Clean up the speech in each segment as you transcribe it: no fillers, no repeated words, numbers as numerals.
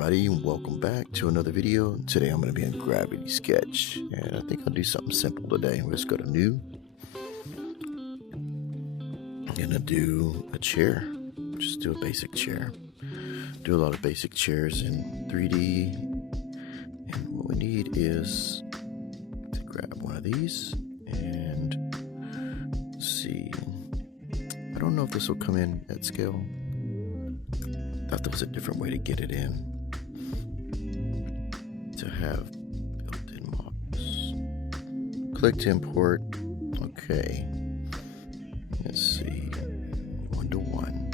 everybody, and welcome back to another video. Today I'm going to be in Gravity Sketch, and I think I'll do something simple today. Let's go to New. I'm going to do a chair. Just do a basic chair. Do a lot of basic chairs in 3D. And what we need is to grab one of these and see. I don't know if this will come in at scale. Thought there was a different way to get it in. To have built-in models. Click to import. Okay. Let's see. 1:1.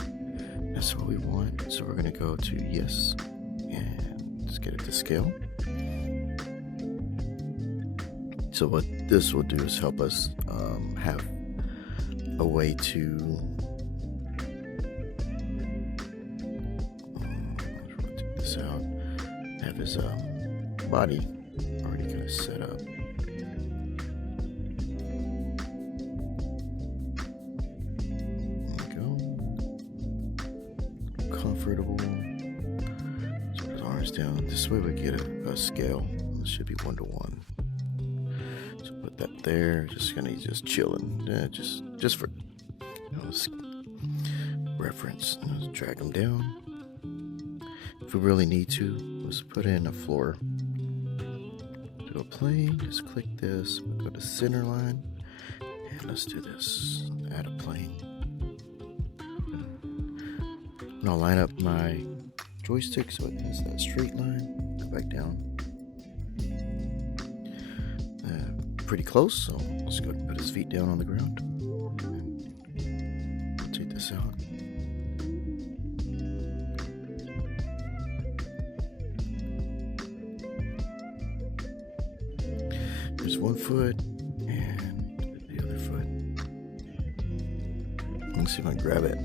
That's what we want. So we're gonna go to yes, and just get it to scale. So what this will do is help us have a way to this out. Have his body already kind of set up. There we go. Comfortable. So his arms down. This way we get a scale. This should be 1:1. So put that there. Just chilling. Just for reference. Let's drag him down. If we really need to, let's put in a floor. Do a plane, just click this, go to center line, and let's do this. Add a plane. And I'll line up my joystick so it has that straight line. Go back down. Pretty close, so let's go and put his feet down on the ground. And rotate this out. There's one foot and the other foot. Let's see if I can grab it.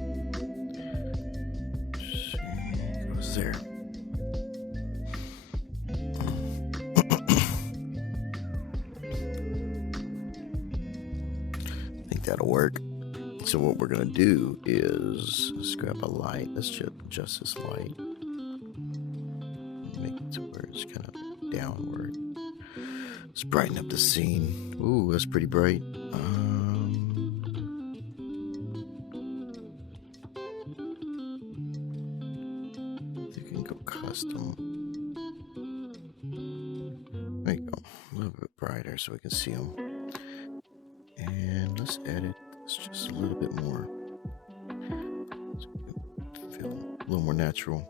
It goes there. I think that'll work. So what we're gonna do is let's grab a light. Let's adjust this light. Make it to where it's kind of downward. Let's brighten up the scene. Ooh, that's pretty bright. You can go custom. There you go. A little bit brighter so we can see them. And let's edit this just a little bit more. So we can feel a little more natural.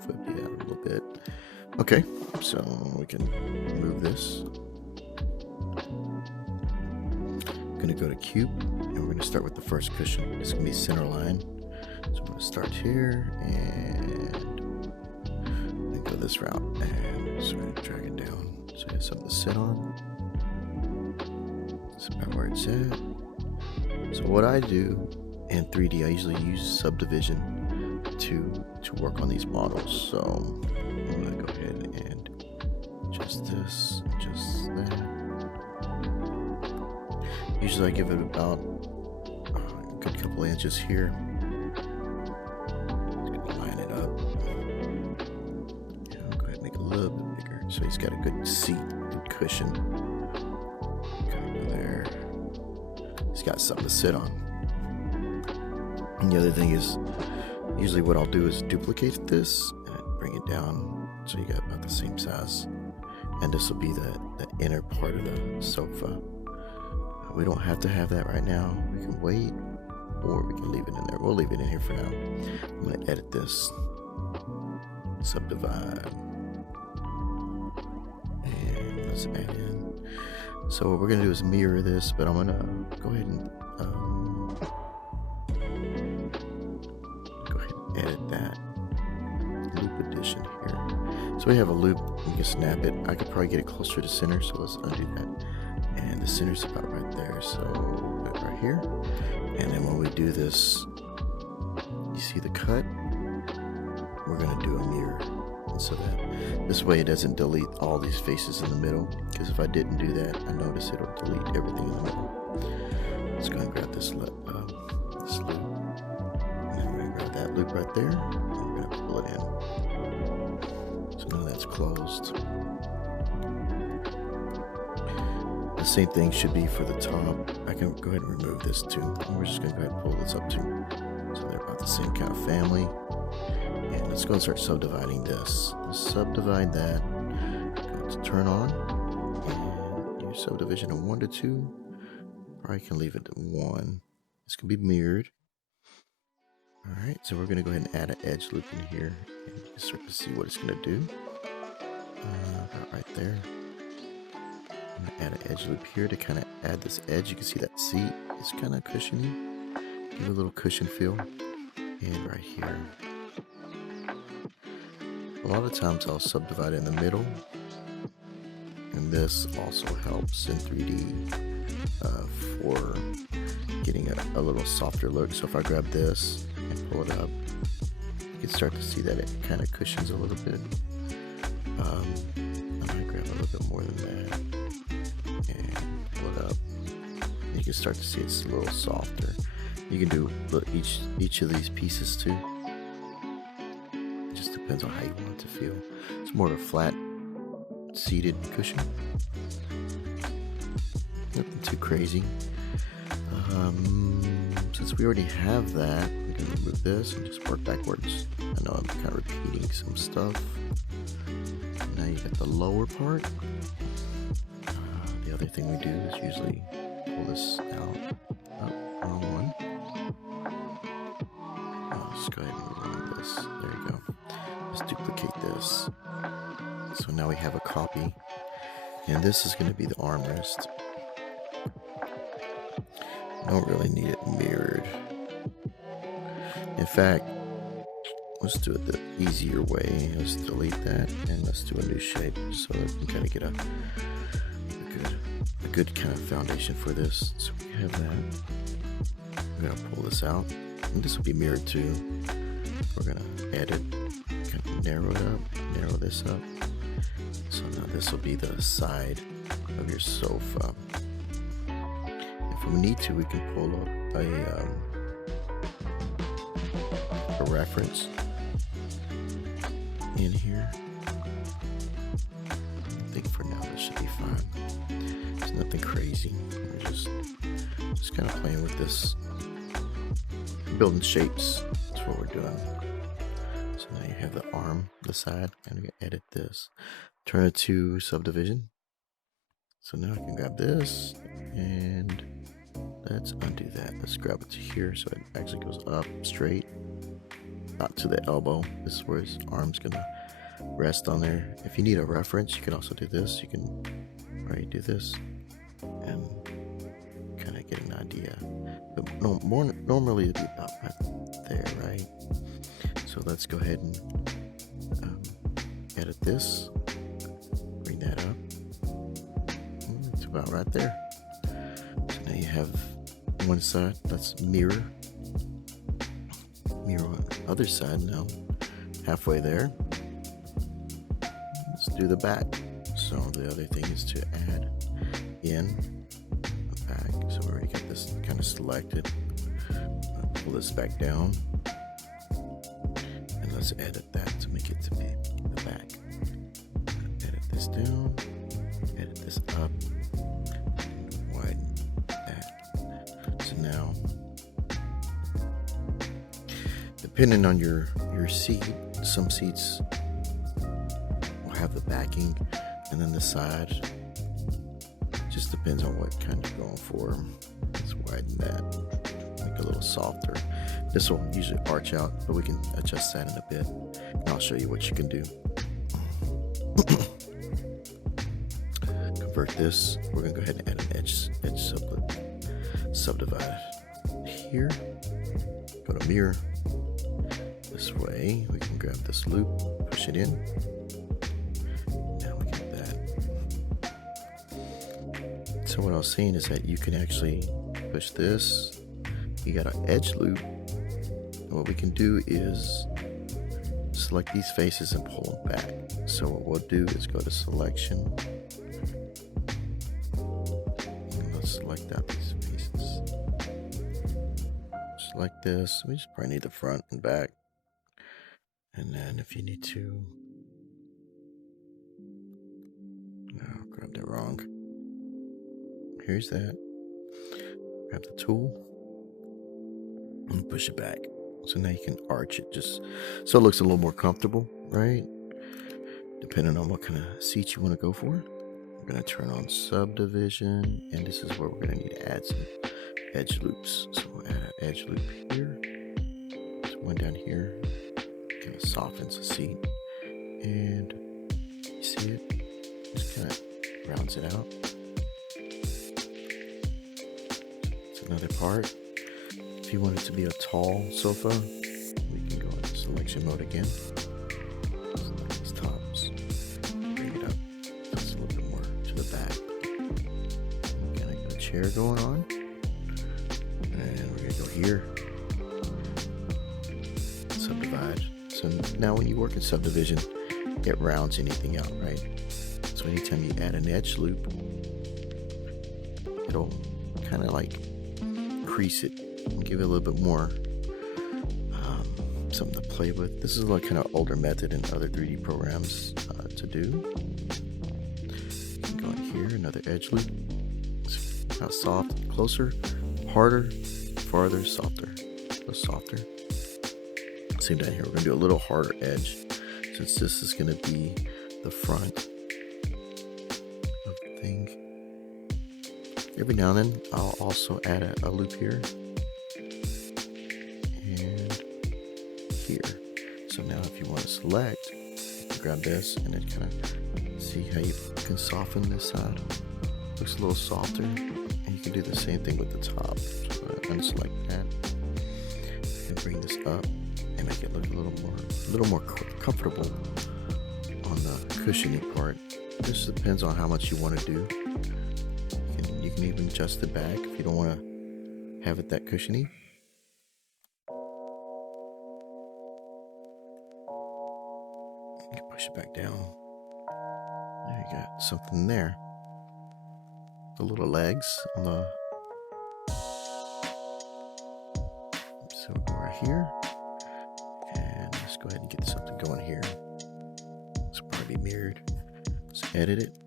Flip it out a little bit. Okay, so we can move this. I'm gonna go to cube, and we're gonna start with the first cushion. It's gonna be center line. So I'm gonna start here and go this route, and so we're gonna drag it down. So you have something to sit on. That's about where it's at. So what I do in 3D, I usually use subdivision to work on these models. So I'm gonna go ahead and adjust this, adjust that. Usually I give it about a good couple of inches here. Just gonna line it up. Yeah, go ahead and make it a little bit bigger so he's got a good seat, good cushion. Kind of go there. He's got something to sit on. And the other thing is, usually what I'll do is duplicate this and bring it down so you got about the same size. And this will be the inner part of the sofa. We don't have to have that right now. We can wait, or we can leave it in there. We'll leave it in here for now. I'm going to edit this. Subdivide. And let's add in. So what we're going to do is mirror this, but I'm going to go ahead and edit that loop addition here. So we have a loop, we can snap it. I could probably get it closer to center, so let's undo that. And the center's about right there, so right here. And then when we do this, you see the cut? We're gonna do a mirror. And so that this way it doesn't delete all these faces in the middle, because if I didn't do that, I notice it'll delete everything in the middle. Let's go and grab this loop. And then we're gonna grab that loop right there. And we're gonna pull it in. So now that's closed. The same thing should be for the top. I can go ahead and remove this too. And we're just gonna go ahead and pull this up too. So they're about the same kind of family. And let's go and start subdividing this. Let's subdivide that. Go to turn on. And your subdivision of 1 to 2. Probably can leave it to 1. This can be mirrored. Alright, so we're gonna go ahead and add an edge loop in here. And you can start to see what it's gonna do. About right there. I'm gonna add an edge loop here to kind of add this edge. You can see that seat is kind of cushiony. Give it a little cushion feel. And right here. A lot of times I'll subdivide in the middle. And this also helps in 3D for getting a little softer look. So if I grab this and pull it up, you can start to see that it kind of cushions a little bit. I might grab a little bit more than that and pull it up. You can start to see it's a little softer. You can do each of these pieces too. It just depends on how you want it to feel. It's more of a flat seated cushion. Nothing too crazy. Since we already have that, we can remove this and just work backwards. I know I'm kind of repeating some stuff. Now you got the lower part. The other thing we do is usually pull this out. Oh, wrong one. Let's go ahead and remove this. There you go. Let's duplicate this. So now we have a copy. And this is going to be the armrest. I don't really need it mirrored. In fact, let's do it the easier way. Let's delete that and let's do a new shape so that we can kind of get a good kind of foundation for this. So we have that. We're gonna pull this out, and this will be mirrored too. We're gonna edit, kind of narrow it up, narrow this up. So now this will be the side of your sofa. If we need to, we can pull up a reference in here. I think for now that should be fine. It's nothing crazy. We're just kind of playing with this, building shapes. That's what we're doing. So now you have the arm, the side. I'm gonna edit this, turn it to subdivision. So now I can grab this and let's undo that. Let's grab it to here so it actually goes up straight, not to the elbow. This is where his arm's gonna rest on there. If you need a reference, you can also do this. You can do this and kind of get an idea. But normally it'd be about right there, right? So let's go ahead and edit this, bring that up. It's about right there. So now you have one side, that's mirror on the other side now, halfway there. Let's do the back. So the other thing is to add in the back. So we already got this kind of selected. Pull this back down and let's edit that to make it to be the back. Edit this down, edit this up, and widen that. So now, depending on your seat, some seats will have the backing and then the side. Just depends on what kind you're going for. Let's widen that, make it a little softer. This will usually arch out, but we can adjust that in a bit. And I'll show you what you can do. Convert this. We're gonna go ahead and add an edge subdivide here. Go to mirror. This way, we can grab this loop, push it in. Now we get that. So what I was saying is that you can actually push this. You got an edge loop. And what we can do is select these faces and pull them back. So what we'll do is go to selection. And let's select out these faces. Just like this. We just probably need the front and back. And then if you need to, no, grabbed it wrong. Here's that. Grab the tool and push it back. So now you can arch it just so it looks a little more comfortable, right? Depending on what kind of seat you want to go for. We're going to turn on subdivision, and this is where we're going to need to add some edge loops. So we'll add an edge loop here. There's one down here. Kind of softens the seat. And you see it? Just kind of rounds it out. It's another part. If you want it to be a tall sofa, we can go into selection mode again. Select these tops. Bring it up just a little bit more to the back. We got a chair going on. And we're going to go here. Subdivide. So now when you work in subdivision, it rounds anything out, right? So anytime you add an edge loop, it'll kind of like crease it and give it a little bit more something to play with. This is like kind of older method in other 3D programs to do. You can go in here, another edge loop. How soft, closer, harder, farther, softer. Go softer. Same down here. We're going to do a little harder edge since this is going to be the front of the thing. Every now and then I'll also add a loop here and here. So now if you want to select, you can grab this and then kind of see how you can soften this side. Looks a little softer, and you can do the same thing with the top. So unselect that and bring this up and make it look a little more comfortable on the cushiony part. This depends on how much you want to do. You can even adjust it back if you don't want to have it that cushiony. You can push it back down. There you got something there. The little legs on the. So we'll go right here. And let's go ahead and get something going here. This will probably be mirrored. Let's edit it.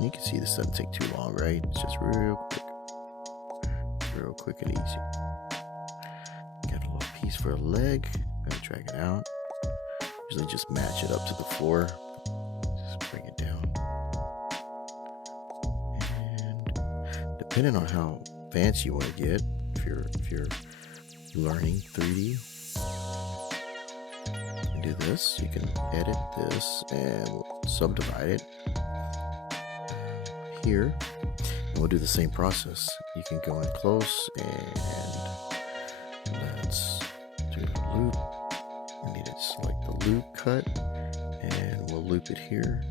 You can see this doesn't take too long, right? It's just real quick and easy. Got a little piece for a leg. Gonna drag it out. Usually just match it up to the floor. Just bring it down. And depending on how fancy you want to get, if you're learning 3D, you can do this. You can edit this and subdivide it here, and we'll do the same process. You can go in close and let's do a loop. We need to select the loop cut and we'll loop it here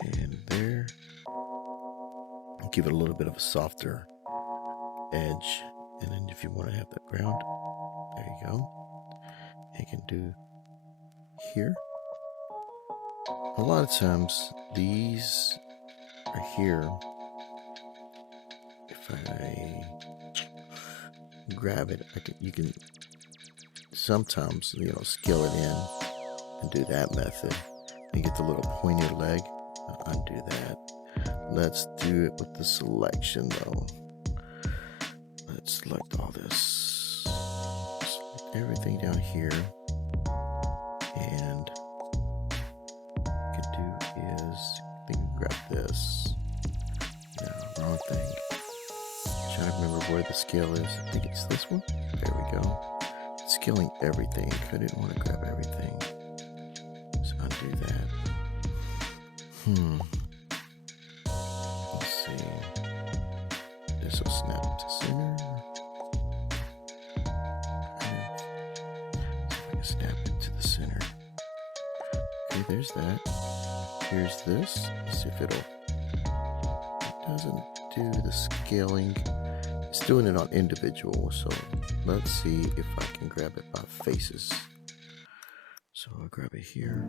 and there. Give it a little bit of a softer edge, and then if you want to have that ground, there you go. You can do here. A lot of times these are here. If I grab it, you can sometimes, scale it in and do that method. You get the little pointed leg. I'll undo that. Let's do it with the selection though. Let's select all this. Select everything down here. And I think we grab this. No, wrong thing. Trying to remember where the scale is. I think it's this one. There we go. It's scaling everything. I didn't want to grab everything. So undo that. Let's see. This will snap to center. See if I can snap it to the center. Okay, there's that. Here's this. Let's see if it doesn't do the scaling. It's doing it on individual, so let's see if I can grab it by faces. So I'll grab it here.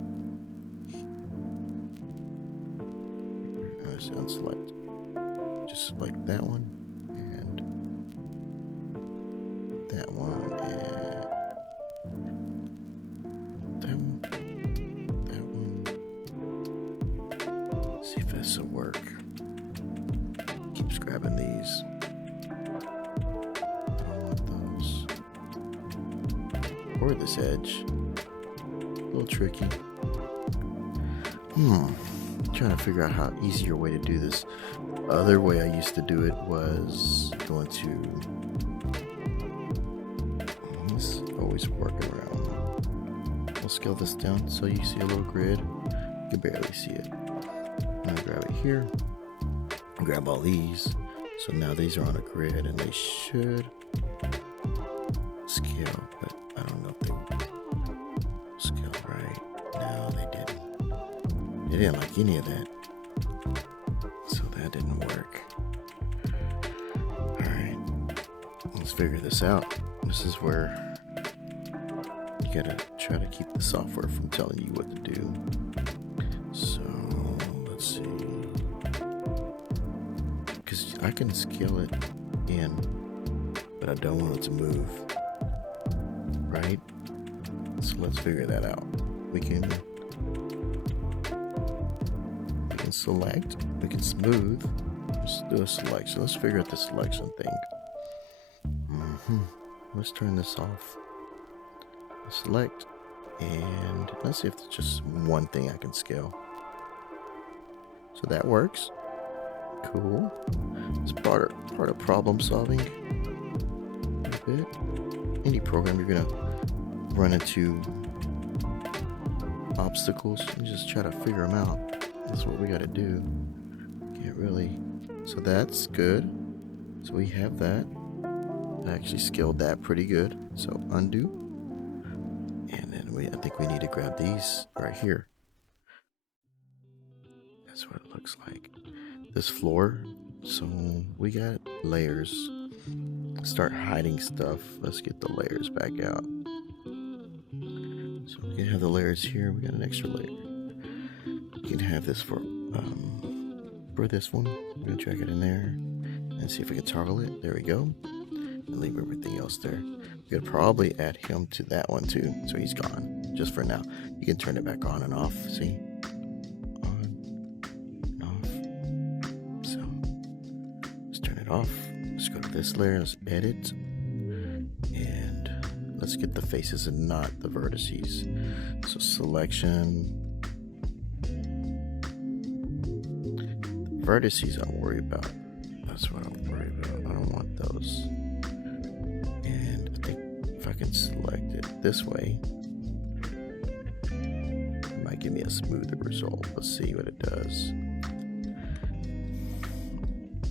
Just unselect. Just select that one and that one. See if this will work. Keeps grabbing these. I don't want those. Or this edge. A little tricky. Trying to figure out how easier way to do this. Other way I used to do it was going to this always working around. We'll scale this down so you see a little grid. You can barely see it. I'm gonna grab it here. Grab all these. So now these are on a grid and they should scale, but I don't know if they scale right. No, they didn't. They didn't like any of that. So that didn't work. Alright. Let's figure this out. This is where you gotta try to keep the software from telling you what to do. So let's see. Because I can scale it in, but I don't want it to move. Right? So let's figure that out. We can select, we can smooth. Let's do a selection. Let's figure out the selection thing. Let's turn this off. Select, and let's see if there's just one thing I can scale. So that works. Cool. It's part of problem solving. A bit. Any program you're gonna run into obstacles, you just try to figure them out. That's what we gotta do. Can't really. So that's good. So we have that. I actually scaled that pretty good. So undo. And then I think we need to grab these right here. That's what it looks like. This floor. So we got layers. Start hiding stuff. Let's get the layers back out. So we can have the layers here. We got an extra layer. You can have this for this one. I'm gonna drag it in there and see if we can toggle it. There we go. And leave everything else there. We could probably add him to that one too, so he's gone just for now. You can turn it back on and off. See, on and off. So let's turn it off. Let's go to this layer. Let's edit, and let's get the faces and not the vertices. So selection. Vertices I'll worry about. That's what I'll worry about. I don't want those. And I think if I can select it this way, it might give me a smoother result. Let's see what it does.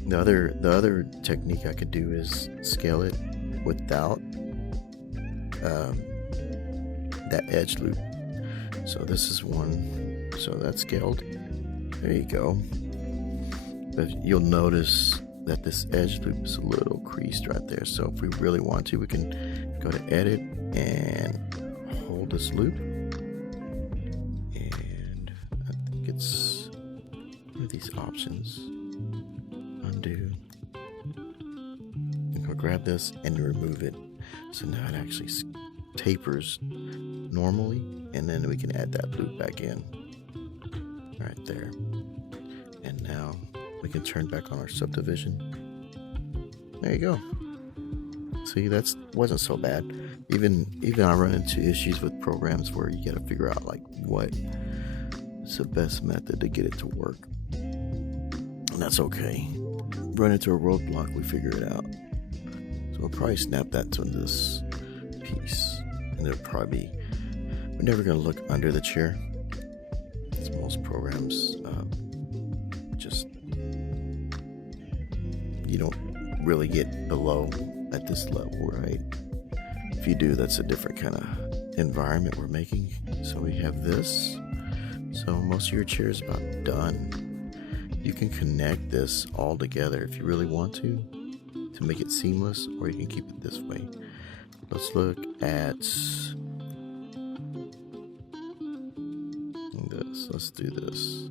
The other technique I could do is scale it without that edge loop. So this is one. So that's scaled. There you go. But you'll notice that this edge loop is a little creased right there. So if we really want to, we can go to edit and hold this loop. And I think it's one of these options. Undo. And go grab this and remove it. So now it actually tapers normally. And then we can add that loop back in. Right there. And now we can turn back on our subdivision. There you go. See, that wasn't so bad. Even I run into issues with programs where you got to figure out like what is the best method to get it to work. And that's okay. Run into a roadblock, we figure it out. So we'll probably snap that to this piece. And there'll probably be, we're never going to look under the chair. As most programs just, you don't really get below at this level, right? If you do, that's a different kind of environment we're making. So we have this. So most of your chair is about done. You can connect this all together if you really want to make it seamless, or you can keep it this way. Let's look at this. Let's do this.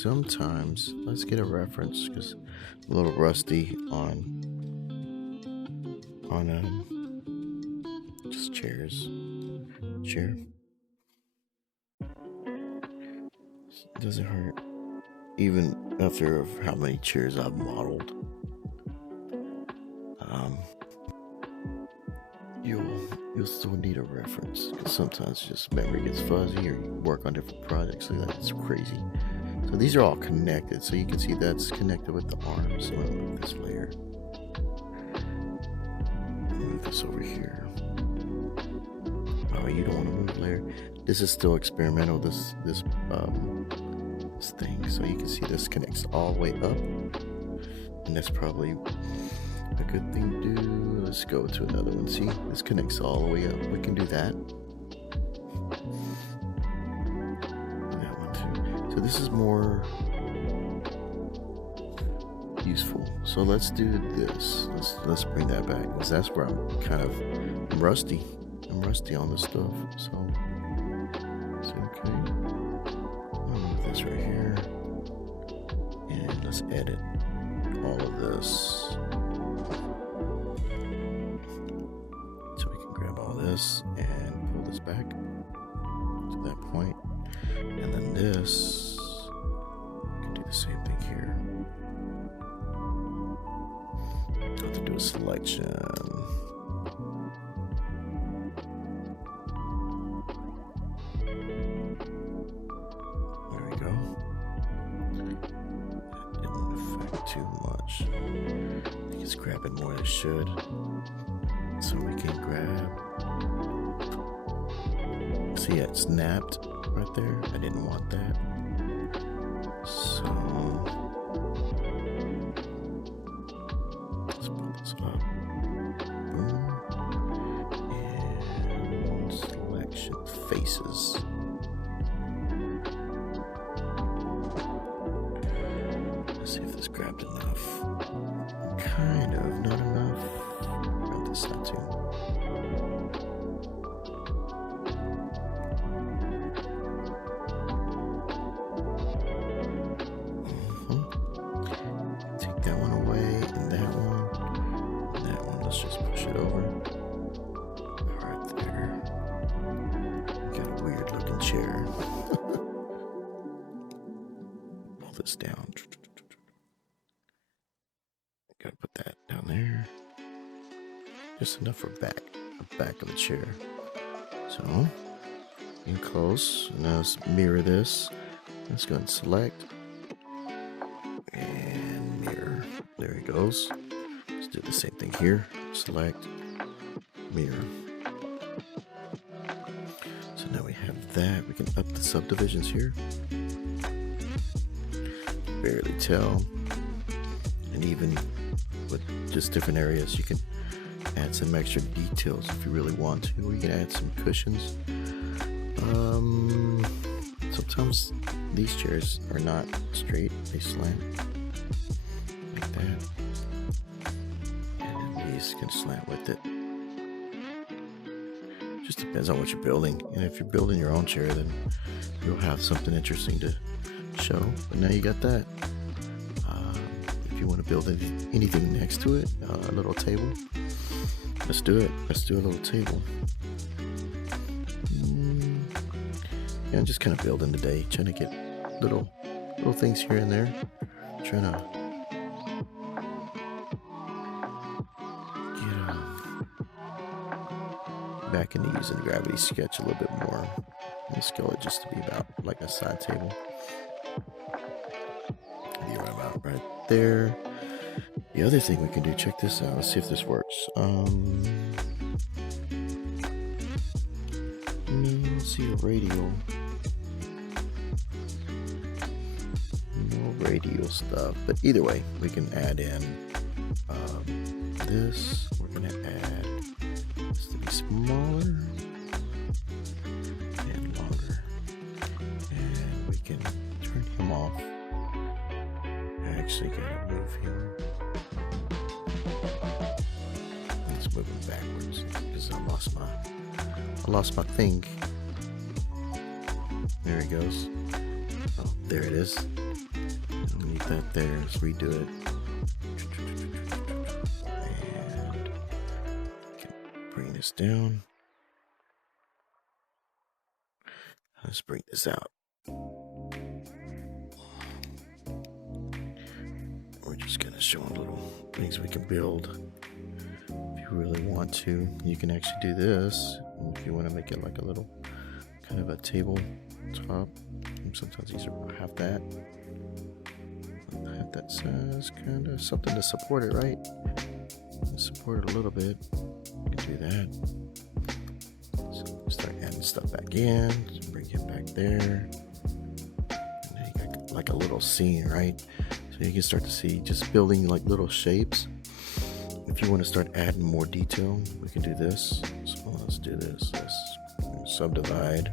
Sometimes, let's get a reference because I'm a little rusty on just chairs. Chair. doesn't hurt. Even after how many chairs I've modeled, you'll still need a reference, because sometimes just memory gets fuzzy, or you work on different projects, so that's crazy. So these are all connected, so you can see that's connected with the arms. So I'm gonna move this layer, move this over here. Oh, you don't want to move layer. This is still experimental, this thing. So you can see this connects all the way up, and that's probably a good thing to do. Let's go to another one. See, this connects all the way up. We can do that. And that one too. So this is more useful. So let's do this. Let's bring that back, because that's where I'm rusty. I'm rusty on this stuff. So it's okay. I'll move this right here, and let's edit all of this. So we can grab all this and pull this back to that point, and then this, we can do the same thing here. I have to do a selection. There we go. That didn't affect too much. I think it's grabbing more than it should. So we can grab. See, it snapped right there. I didn't want that. So let's pull this up. Boom. And selection faces. Let's see if this grabbed enough. Kind of, not enough. Grab this side too. Take that one away, and that one, and that one. Let's just push it over. Right there. Got a weird looking chair. Pull this down. Gotta put that down there. Just enough for the back of the chair. So, in close. Now let's mirror this. Let's go and select. And mirror. There he goes. Let's do the same thing here. Select. Mirror. So now we have that. We can up the subdivisions here. Barely tell. And even with just different areas, you can add some extra details if you really want to, or you can add some cushions. Sometimes these chairs are not straight, they slant like that, and then these can slant with it. Just depends on what you're building, and if you're building your own chair, then you'll have something interesting to show. But now you got that. If you want to build anything next to it, a little table, let's do it. Let's do a little table. Yeah, I'm just kind of building today, trying to get little things here and there. Trying to get back into using Gravity Sketch a little bit more. And scale it just to be about like a side table. Be right about right there. The other thing we can do, check this out. Let's see if this works. Let's see a radial. No radial stuff, but either way, we can add in this. We're gonna add this to be smaller and longer, and we can turn him off. I actually gotta move him. Let's move him backwards because I lost my thing. There he goes. Oh, there it is. I'll leave that there. Let's redo it. And can bring this down. Let's bring this out. we're just kind of showing little things we can build. If you really want to, you can actually do this. If you want to make it like a little kind of a table top, sometimes these have that. Have that size, kind of something to support it, right? Support it a little bit. You can do that. So start adding stuff back in. Just bring it back there. And then you got like a little scene, right? So you can start to see just building like little shapes. If you want to start adding more detail, we can do this. So let's do this. Let's subdivide.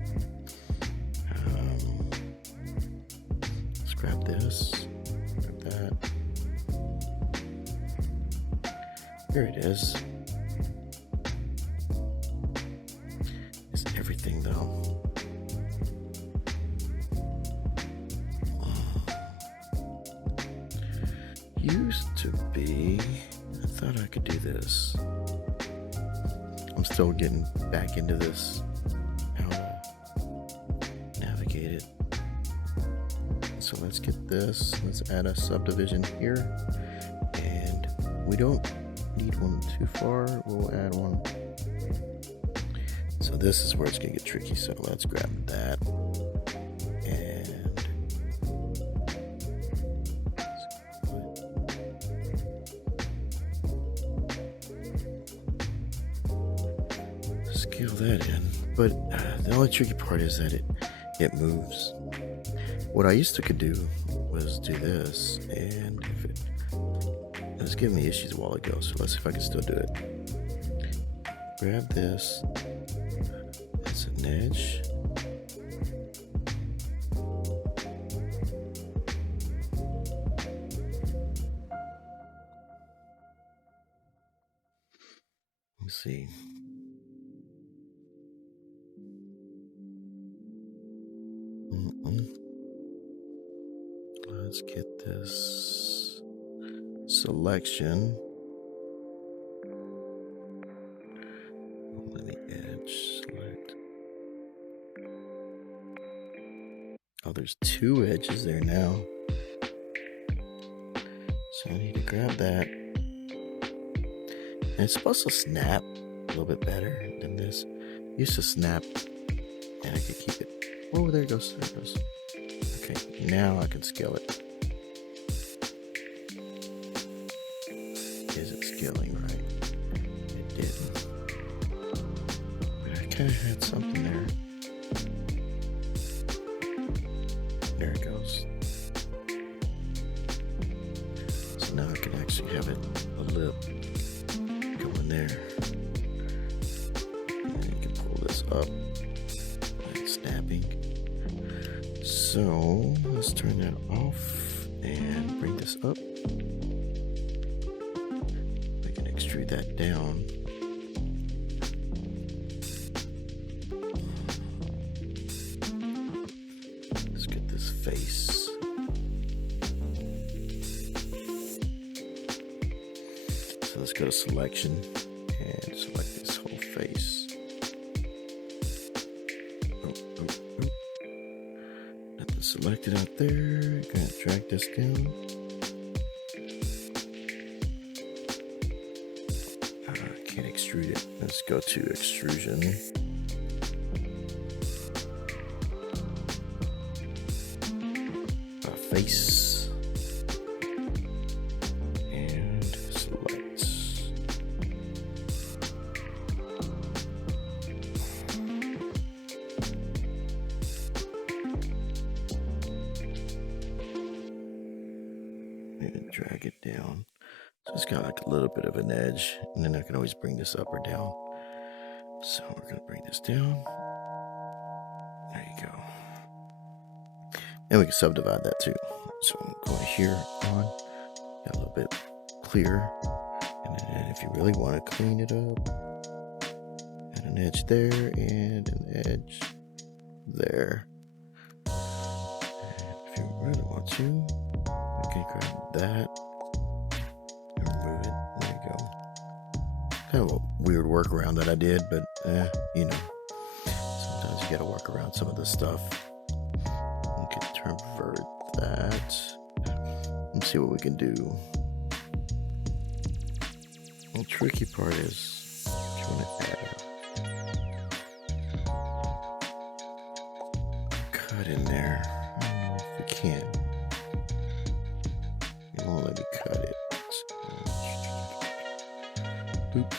Let's grab this. Grab that. Here it is. It's everything though. Used to be, I thought I could do this. I'm still getting back into this, how to navigate it. So let's get this, let's add a subdivision here. And we don't need one too far, we'll add one. So this is where it's gonna get tricky, so let's grab that. Scale that in, but the only tricky part is that it moves. What I used to could do was do this, and if it was giving me issues a while ago, so let's see if I can still do it. Grab this, that's an edge. Let's see. Let's get this selection. Let me edge select. Oh, there's two edges there now. So I need to grab that. And it's supposed to snap a little bit better than this. It used to snap and I could keep it. Oh, there it goes. There it goes. Okay, now I can scale it. Is it scaling right? It didn't. But I kind of had something there. There it goes. So now I can actually have it a lip going there. And then you can pull this up. Like snapping. So let's turn that off and bring this up. We can extrude that down. Let's get this face. So let's go to selection and select this whole face. Selected out there. Gonna drag this down. I can't extrude it. Let's go to extrusion. Face. And select. And drag it down. So it's got like a little bit of an edge, and then I can always bring this up or down. So we're gonna bring this down. There you go. And we can subdivide that too. So I'm going here on, got a little bit clear. And then if you really want to clean it up, add an edge there and an edge there. And if you really want to, you can grab that and remove it. There you go. Kind of a weird workaround that I did, but you know, sometimes you gotta work around some of this stuff. You can convert that. Let's see what we can do. The tricky part is trying to add a cut in there. I don't know if we can. It won't let me cut it. Loop.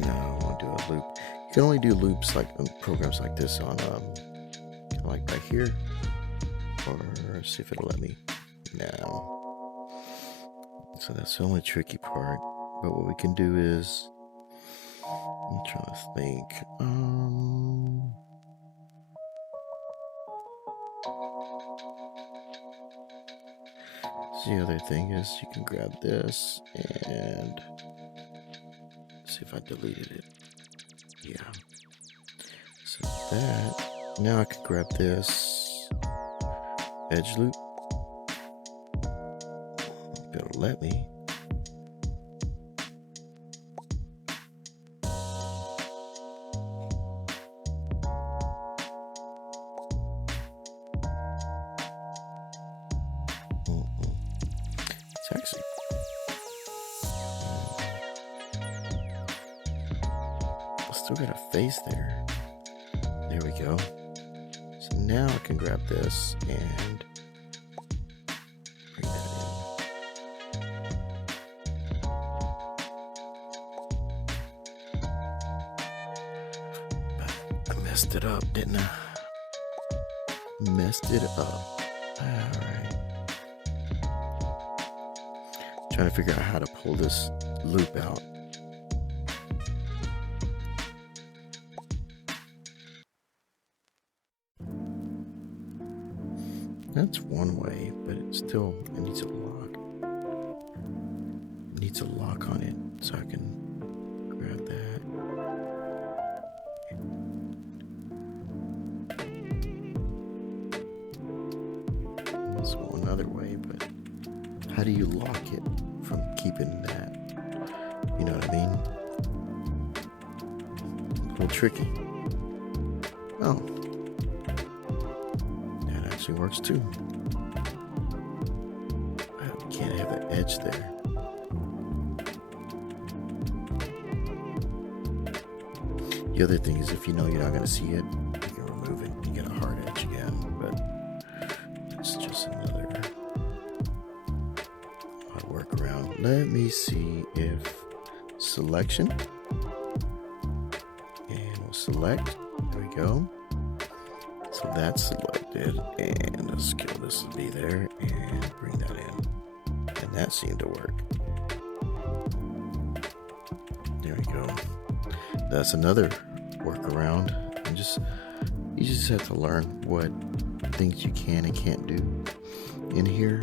No, I won't do a loop. You can only do loops like on programs like this on like right here. Or see if it'll let me now. So that's the only tricky part. But what we can do is, I'm trying to think. The other thing is you can grab this and see if I deleted it. Yeah. So that, now I can grab this edge loop. It'll let me. It's actually still got a face there. There we go. So now I can grab this and bring that in. But I messed it up, didn't I? Messed it up. Alright. Trying to figure out how to pull this loop out. That's one way, but it needs a lock. It needs a lock on it, so I can grab that. Let's go another way, but how do you lock it from keeping that? You know what I mean? A little tricky. Oh. Works too. I can't have an edge there. The other thing is, if you know you're not going to see it, you can remove it. You get a hard edge again, but it's just another odd workaround. Let me see if selection, and we'll select. There we go. So that's selected, and the skill, this will be there, and bring that in, and that seemed to work. There we go. That's another workaround. And you just have to learn what things you can and can't do in here.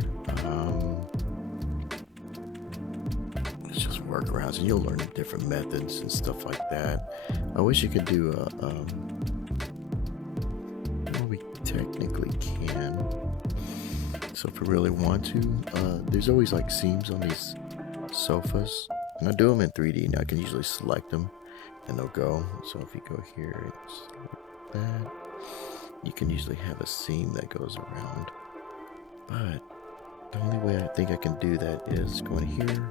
It's just workarounds, and you'll learn different methods and stuff like that. I wish you could do technically can. So if we really want to, there's always like seams on these sofas, and I do them in 3D, and I can usually select them and they'll go. So if you go here, it's like that. You can usually have a seam that goes around, but the only way I think I can do that is going here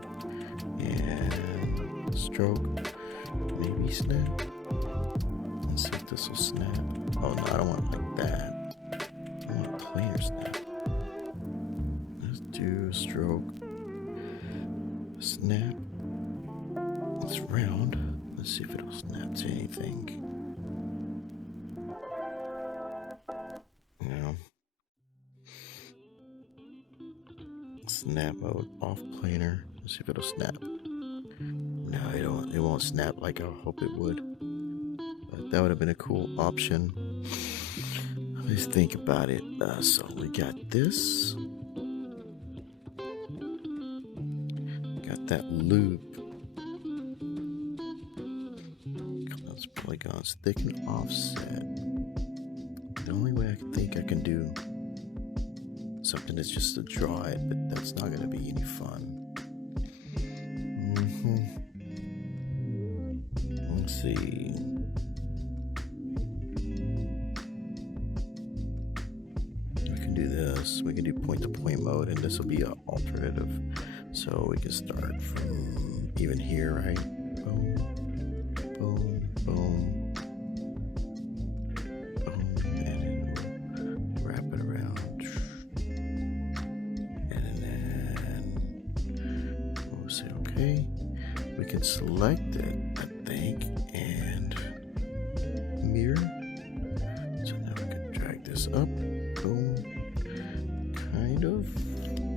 and stroke, maybe snap. Let's see if this will snap. Oh no, I don't want it like that. I want a planar snap. Let's do stroke, snap. It's round. Let's see if it'll snap to anything. No. Snap mode off planar. Let's see if it'll snap. No, it won't snap like I hope it would. But that would have been a cool option. Let's think about it. So we got this. Got that loop. Those polygons, thicken, offset. The only way I can think I can do something is just to draw it, but that's not going to be any fun. Let's see. I can do this. this. We can do point-to-point mode, and this will be an alternative. So we can start from even here, right? Boom, boom, boom, boom, and then we'll wrap it around, and then we'll say okay. We can select it, I think, and mirror. So now we can drag this up. Boom.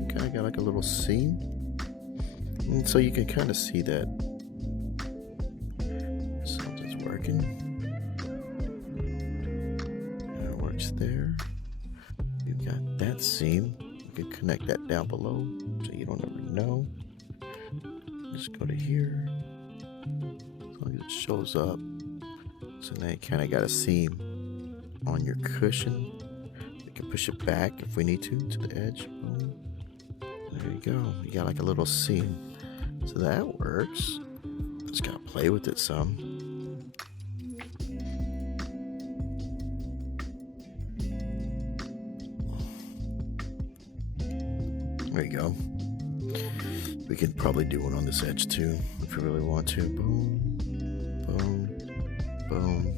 Kind of got like a little seam. And so you can kind of see that something's working. That works there. You've got that seam. You can connect that down below so you don't ever know. Just go to here. As long as it shows up. So now you kind of got a seam on your cushion. We can push it back if we need to the edge. Boom. There you go. You got like a little seam. So that works. Just gotta play with it some. There you go. We can probably do one on this edge too if we really want to. Boom, boom, boom.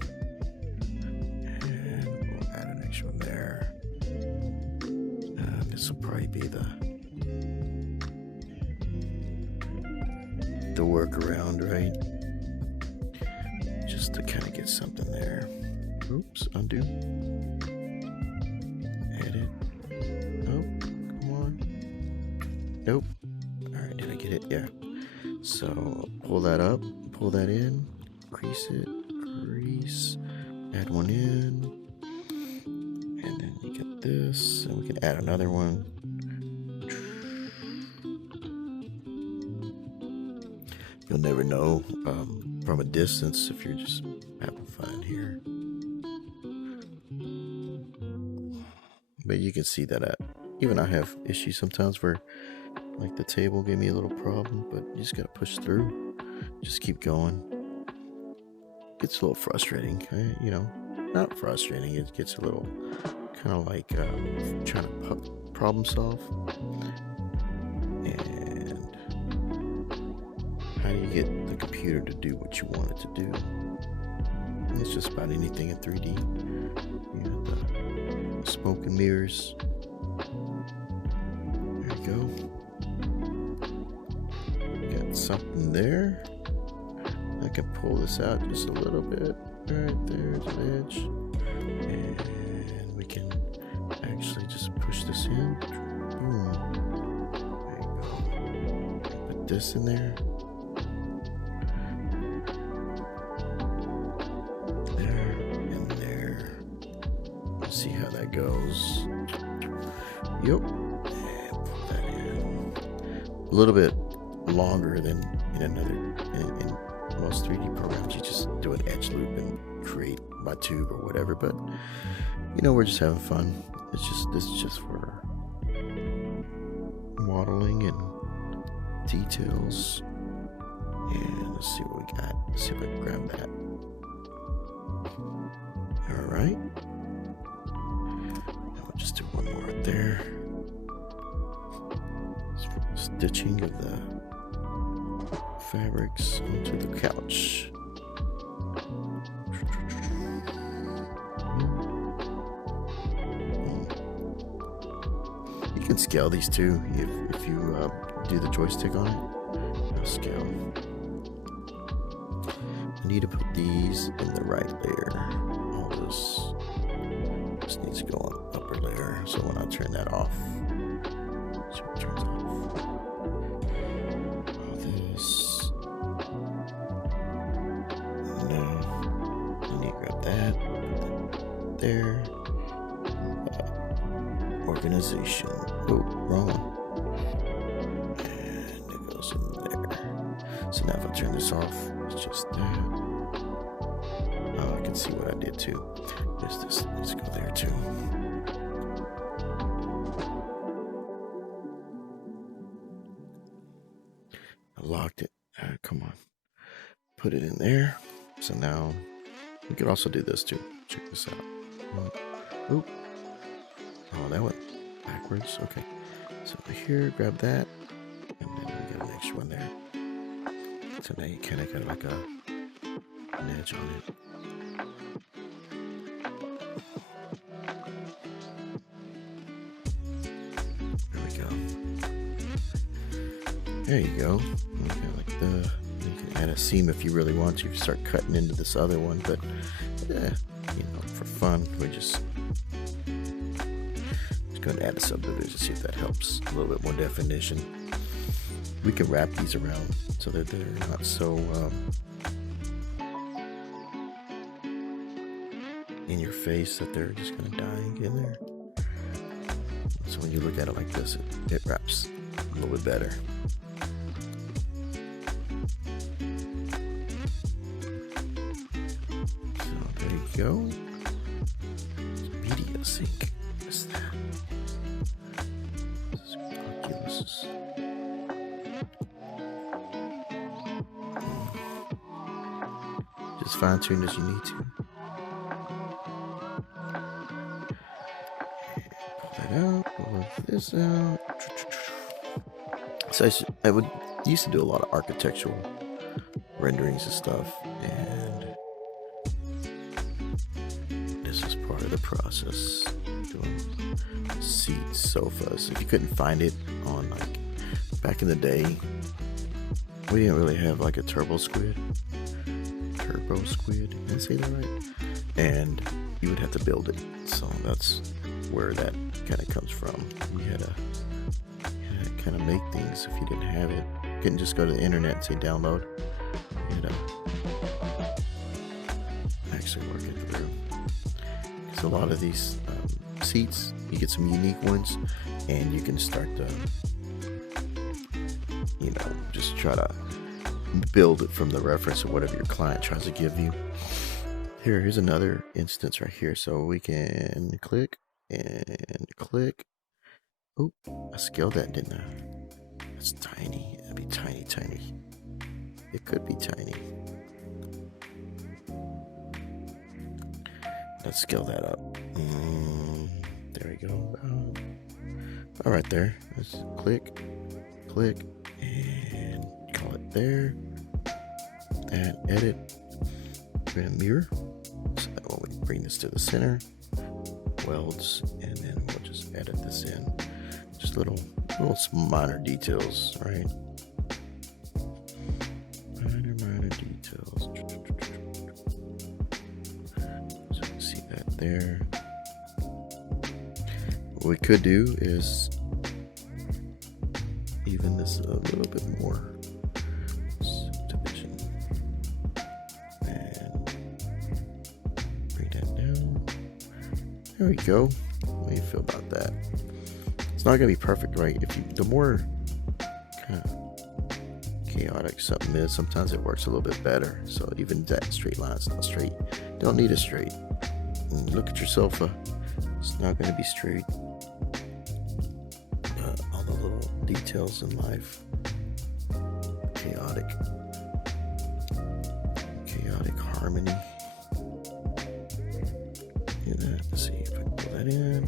And we'll add an extra one there. This will probably be the workaround, right? Just to kind of get something there. Oops, undo. Edit. Nope, come on. Nope. Alright, did I get it? Yeah. So pull that up, pull that in, crease it, crease, add one in, and then you get this, and we can add another one. You'll never know from a distance if you're just having fun here. But you can see that even I have issues sometimes where like the table gave me a little problem, but you just gotta push through. Just keep going. Gets a little frustrating, you know. Not frustrating, it gets a little kind of like trying to problem solve. And how do you get the computer to do what you want it to do? It's just about anything in 3D. You have the smoke and mirrors. There you go. Got something there. I can pull this out just a little bit. Right there's an edge. And we can actually just push this in. Boom. There you go. Put this in there. There and there. Let's see how that goes. Yep. And pull that in. A little bit longer than in most 3D programs. You just do an edge loop and create by tube or whatever, but you know, we're just having fun. This is just for modeling and details. And let's see what we got. Let's see if I can grab that. Alright. Now we'll just do one more right there. It's for the stitching of the fabrics onto the couch. You can scale these too if you do the joystick on it. It'll scale. I need to put these in the right layer. All this needs to go on the upper layer. So when I turn that off, so it turns off. All this. No, I need to grab that. Put that there. Organization. Oh, wrong one. And it goes in there. So now if I turn this off, it's just that. Oh, I can see what I did too. There's this. Let's go there too. I locked it. Come on. Put it in there. So now we could also do this too. Check this out. Oop. Oh, that backwards. Okay. So over here, grab that. And then we got an extra one there. So now you kind of got like an edge on it. There we go. There you go. You got like you can add a seam if you really want to. Start cutting into this other one, but for fun, we're just going to add a subdivision, see if that helps. A little bit more definition. We can wrap these around so that they're not so in your face that they're just going to die in there. So when you look at it like this, it wraps a little bit better. So there you go. Media sync. What's that? This is Oculus. Just fine tune as you need to. Pull that out, pull this out. So I used to do a lot of architectural renderings and stuff, and this is part of the process. Doing seats, sofas. If you couldn't find it on, like, back in the day, we didn't really have like a turbo squid. Did I say that right? And you would have to build it. So that's where that kind of comes from. You had to kind of make things if you didn't have it. You couldn't just go to the internet and say download. You had to actually work it through. Because a lot of these seats, you get some unique ones, and you can start to, just try to build it from the reference of whatever your client tries to give you. Here's another instance right here. So we can click and click. Oop, I scaled that, didn't I? That's tiny. It'd be tiny. It could be tiny. Let's scale that up. There we go. All right, there. Let's click, and call it there. And edit. We're gonna mirror. So that when we bring this to the center, welds, and then we'll just edit this in. Just little minor details, right? Minor details. So you can see that there. What we could do is even this a little bit more. Subdivision. And bring that down. There we go. What do you feel about that? It's not gonna be perfect, right? The more kind of chaotic something is, sometimes it works a little bit better. So even that straight line is not straight. Don't need a straight. And look at your sofa. It's not gonna be straight. All the little details in life. Chaotic harmony. Do that. Let's see if I can pull that in.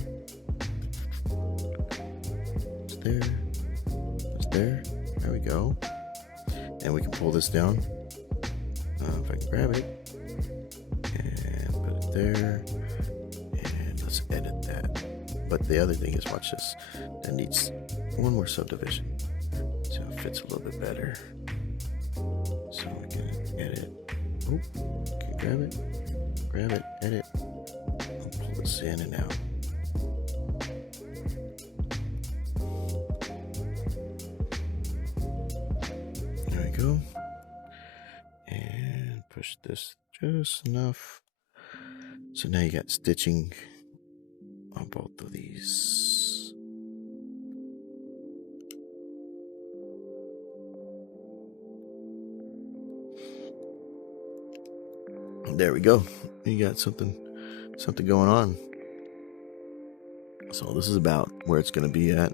It's there. There we go. And we can pull this down. If I can grab it and put it there, and let's edit that. But the other thing is, watch this. That needs one more subdivision, so it fits a little bit better. So we can edit. Oop, can grab it, edit, and pull this in and out. There we go. And push this just enough. So now you got stitching on both of these. There we go. You got something going on. So this is about where it's going to be at.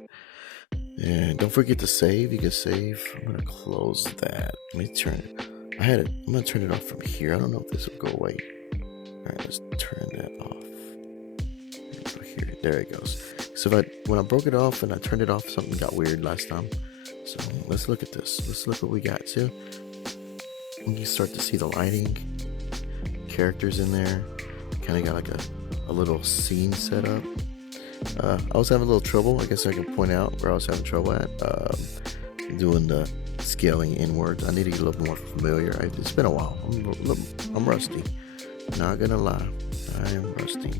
And don't forget to save. You can save. I'm going to close that. Let me turn it. I'm going to turn it off from here. I don't know if this will go away. All right, let's turn that off. Go here. There it goes. So when I broke it off and I turned it off, something got weird last time. So let's look at this. Let's look what we got. So you start to see the lighting, characters in there. Kind of got like a little scene set up. I was having a little trouble. I guess I can point out where I was having trouble at. Doing the scaling inwards. I need to get a little more familiar. It's been a while. I'm rusty. Not gonna lie, I am rusty.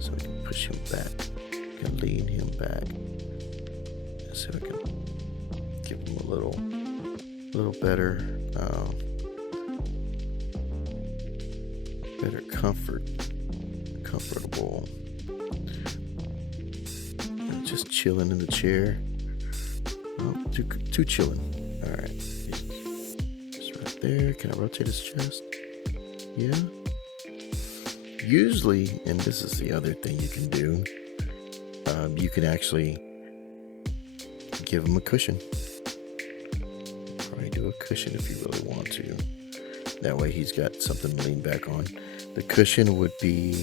So we can push him back. We can lean him back. So we can give him a little better, comfortable. Just chilling in the chair. Oh, too chilling. All right, it's right there. Can I rotate his chest? Yeah. Usually, and this is the other thing you can do, you can actually give him a cushion. Probably do a cushion if you really want to. That way he's got something to lean back on. The cushion would be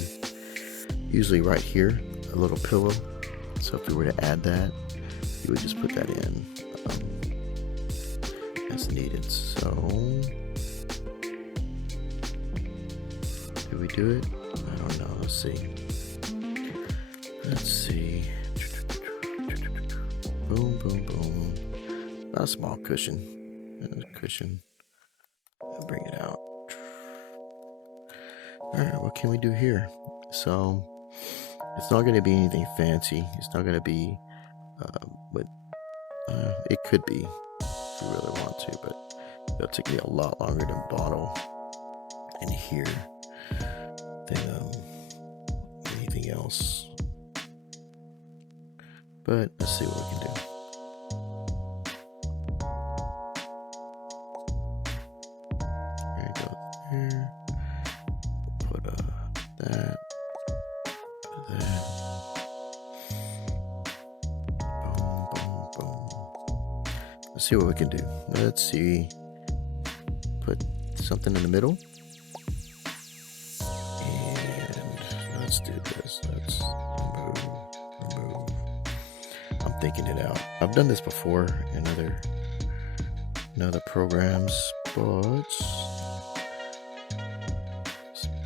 usually right here, a little pillow. So if we were to add that, you would just put that in as needed. So, did we do it? I don't know. Let's see. Boom, boom, boom. Not a small cushion. I'll bring it out. Alright, what can we do here? So, it's not going to be anything fancy. It's not going to be, but it could be if you really want to, but it'll take me a lot longer to bottle in here than anything else. But let's see what we can do. There you go. There. Put that. Put that. Boom, boom, boom. Let's see what we can do. Let's see. Put something in the middle. And let's do this. Let's remove. I'm thinking it out. I've done this before in other programs, but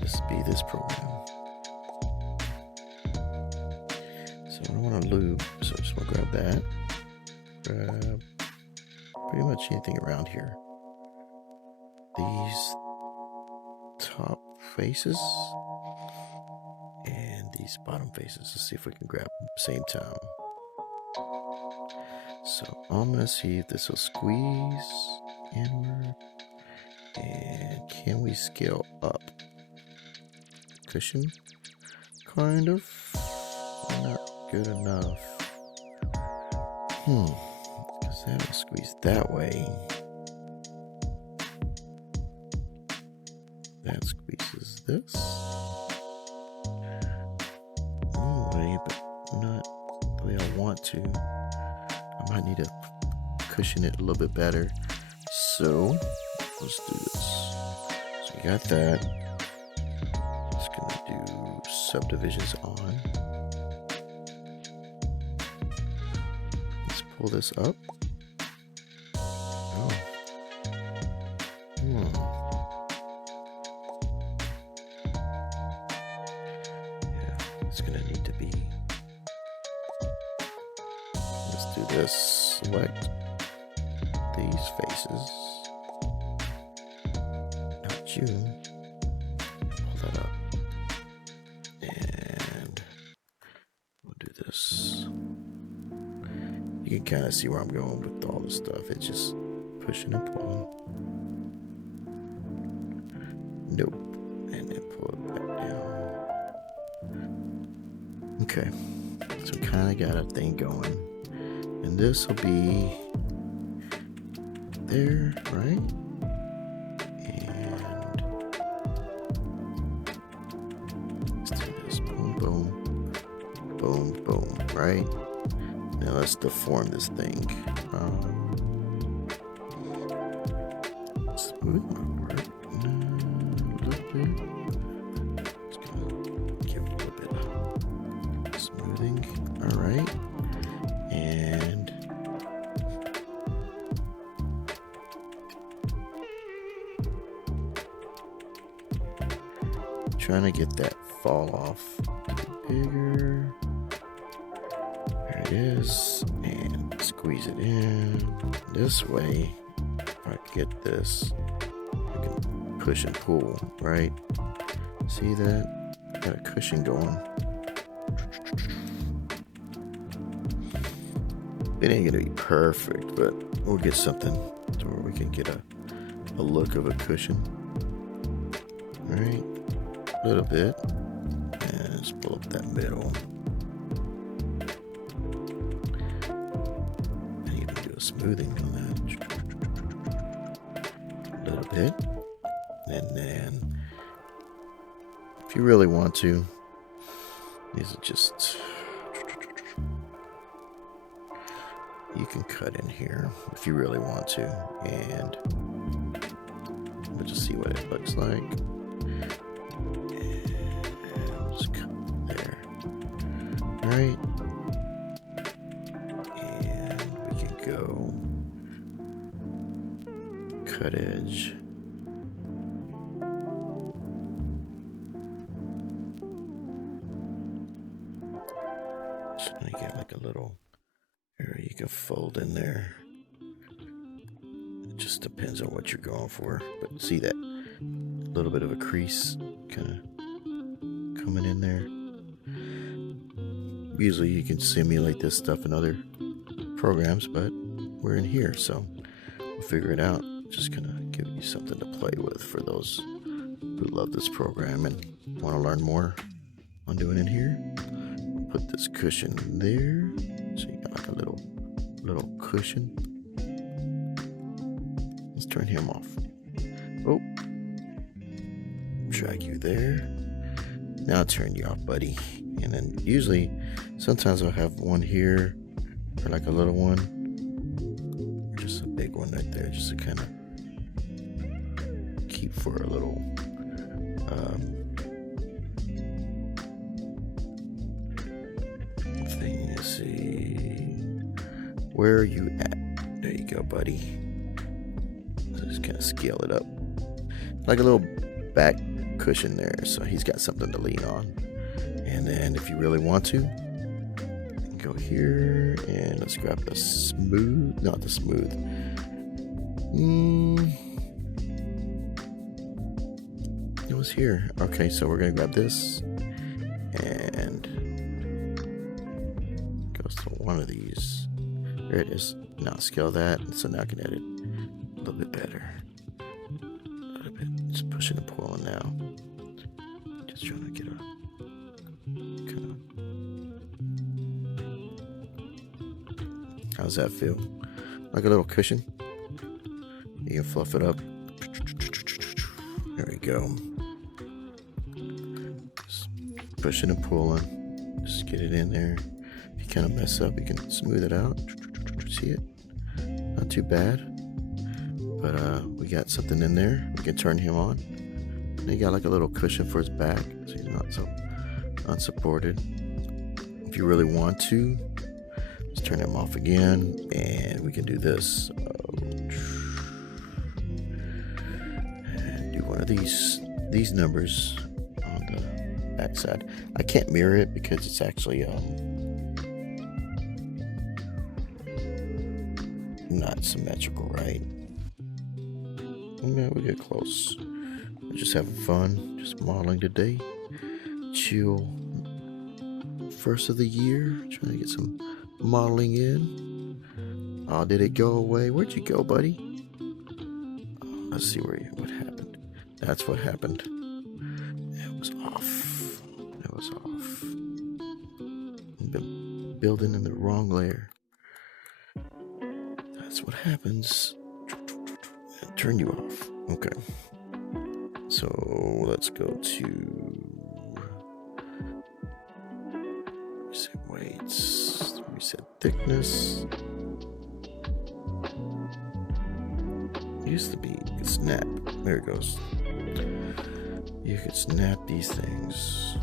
this be this program. So I don't want to loop, so I'm just gonna grab that. Grab pretty much anything around here. These top faces and these bottom faces. Let's see if we can grab them at the same time. So I'm gonna see if this will squeeze inward, and can we scale up? Cushion, kind of, not good enough. Because that will squeeze that way. That squeezes this. But not the way I want to. I might need to cushion it a little bit better. So let's do this. So we got that. Just gonna do subdivisions on. Let's pull this up. Oh. Yeah, it's gonna need to be. Let's do this. Select these faces. Not you. Pull that up. And we'll do this. You can kind of see where I'm going with all this stuff. It's just pushing and pulling. Nope. And then pull it back down. Okay. So we kind of got a thing going. And this will be there, right? And let's do this. Boom, boom, boom, boom, right? Now let's deform this thing. Smooth, right? A little bit. Just gonna give it a little bit of smoothing. All right. trying to get that fall off bigger. There it is. And squeeze it in this way. If I get this, I can push and pull, right? See that? Got a cushion going. It ain't gonna be perfect, but we'll get something to where we can get a look of a cushion. All right, a little bit, and let's pull up that middle. And even do a smoothing on that. A little bit, and then if you really want to, these are just. You can cut in here if you really want to, and we'll just see what it looks like. And just cut there. All right, and we can go cut edge. Just gonna get like a little area you can fold in there. It just depends on what you're going for. But see that little bit of a crease kind of coming in there. Usually you can simulate this stuff in other programs, but we're in here, so we'll figure it out. Just gonna give you something to play with for those who love this program and want to learn more on doing it here. Put this cushion there. So you got like a little cushion. Let's turn him off. Oh, drag you there. Now I'll turn you off, buddy. And then usually, sometimes I'll have one here, or like a little one, or just a big one right there, just to kind of keep for a little. Thing. Let's see. Where are you at? There you go, buddy. So just kind of scale it up. Like a little back cushion there, so he's got something to lean on. And then if you really want to, go here and let's grab the smooth, not the smooth. It was here. Okay, so we're gonna grab this and goes to one of these. There it is. Now scale that, so now I can edit a little bit better. A little bit, just pushing and pulling now. Just trying to get a kind of. How's that feel? Like a little cushion. You can fluff it up. There we go. Just pushing and pulling. Just get it in there. If you kind of mess up, you can smooth it out. See it? Not too bad. But we got something in there. We can turn him on. And he got like a little cushion for his back, so he's not so unsupported. If you really want to, just turn him off again, and we can do this. And do one of these numbers on the back side. I can't mirror it because it's actually not symmetrical, right? Yeah, we get close. We're just having fun, just modeling today. Chill. First of the year, trying to get some modeling in. Oh, did it go away? Where'd you go, buddy? Oh, let's see what happened. That's what happened. It was off. It was off. I've been building in the wrong layer. That's what happens. Turn you off. Okay. So let's go to reset weights, reset thickness. It used to be snap. There it goes. You could snap these things.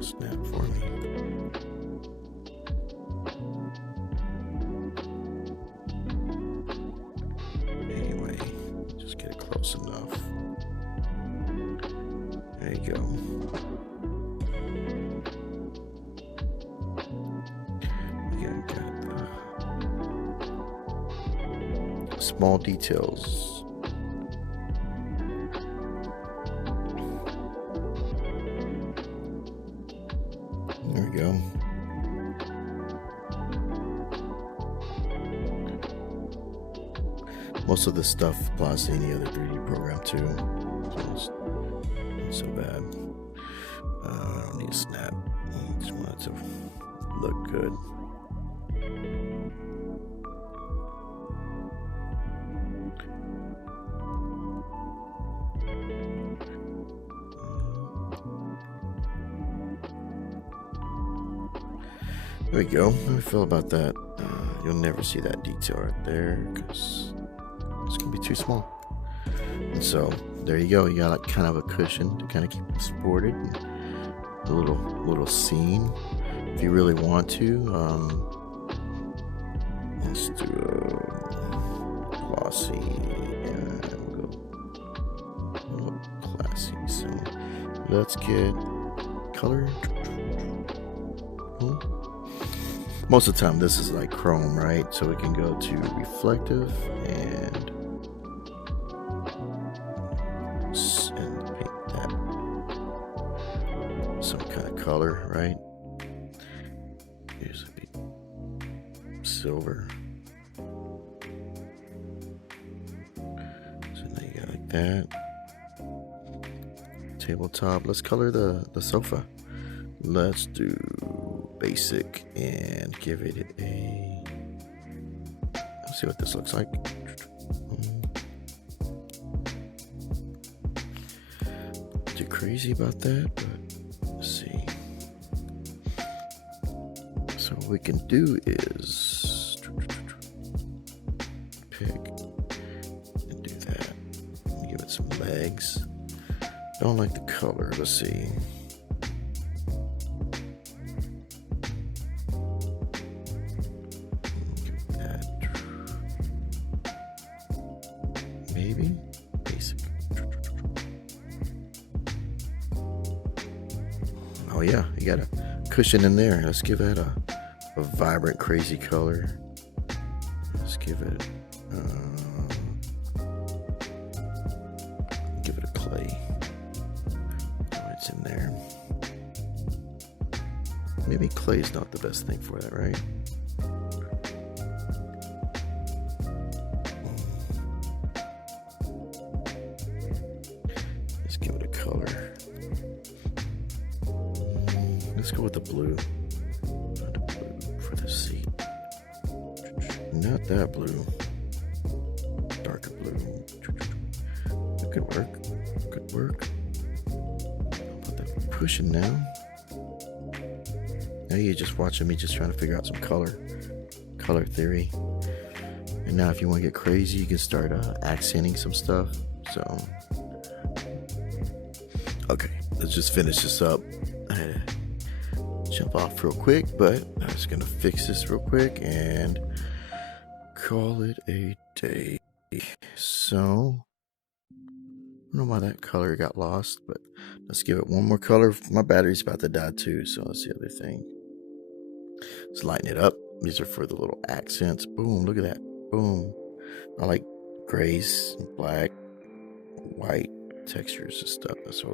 Snap for me. Anyway, just get it close enough. small details. There we go. Most of this stuff applies to any other 3D program too, so it's not so bad. I don't need a snap. I just want it to look good. There we go. How do you feel about that? You'll never see that detail right there because it's gonna be too small. And so there you go. You got like kind of a cushion to kind of keep it supported. And a little scene. If you really want to, let's do a glossy and we'll go a little classy. So let's get color. Most of the time this is like chrome, right? So we can go to reflective and paint that some kind of color, right? Here's a bit silver. So now you got like that. Tabletop. Let's color the sofa. Let's do basic and give it a, let's see what this looks like. Too crazy about that, but let's see. So what we can do is pick and do that. Give it some legs. Don't like the color. Let's see. Maybe basic. Oh yeah, you got a cushion in there. Let's give that a vibrant, crazy color. Let's give it a clay. Oh, it's in there. Maybe clay is not the best thing for that, right? Let's give it a color. Let's go with the blue. Not the blue for the seat. Not that blue. Darker blue. That could work. Could work. I'll put that pushing now. Now you're just watching me just trying to figure out some color theory. And now if you want to get crazy, you can start accenting some stuff. So okay, let's just finish this up. I had to jump off real quick, but I'm just gonna fix this real quick and call it a day. So I don't know why that color got lost, but let's give it one more color. My battery's about to die too, so that's the other thing. Let's lighten it up. These are for the little accents. Boom, look at that. Boom. I like grays and black, white textures and stuff. That's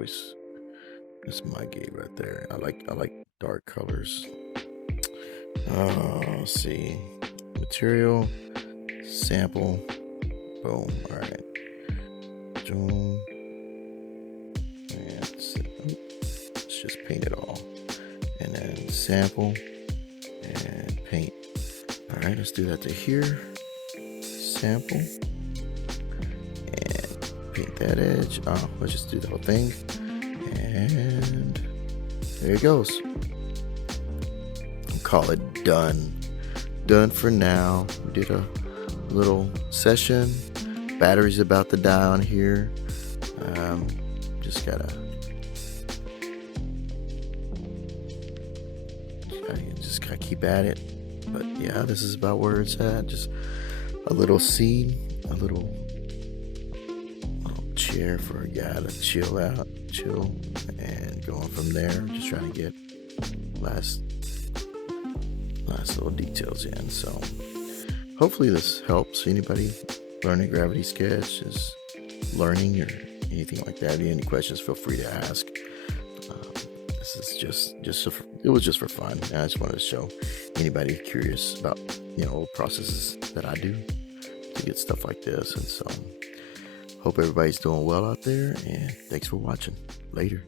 my game right there. I like dark colors. Let's see. Material, sample, boom. All right. Boom. And let's just paint it all. And then sample and paint. All right, let's do that to here. Sample and paint that edge. Let's just do the whole thing. And there it goes. I'll call it done. Done for now. We did a little session. Battery's about to die on here. Just gotta keep at it. But yeah, this is about where it's at. Just a little scene, a little chair for a guy to chill, and going from there. Just trying to get last little details in. So hopefully this helps anybody learning Gravity Sketch, is learning or anything like that. If you have any questions, feel free to ask. This is it was just for fun. And I just wanted to show anybody curious about, processes that I do to get stuff like this. And so hope everybody's doing well out there, and thanks for watching. Later.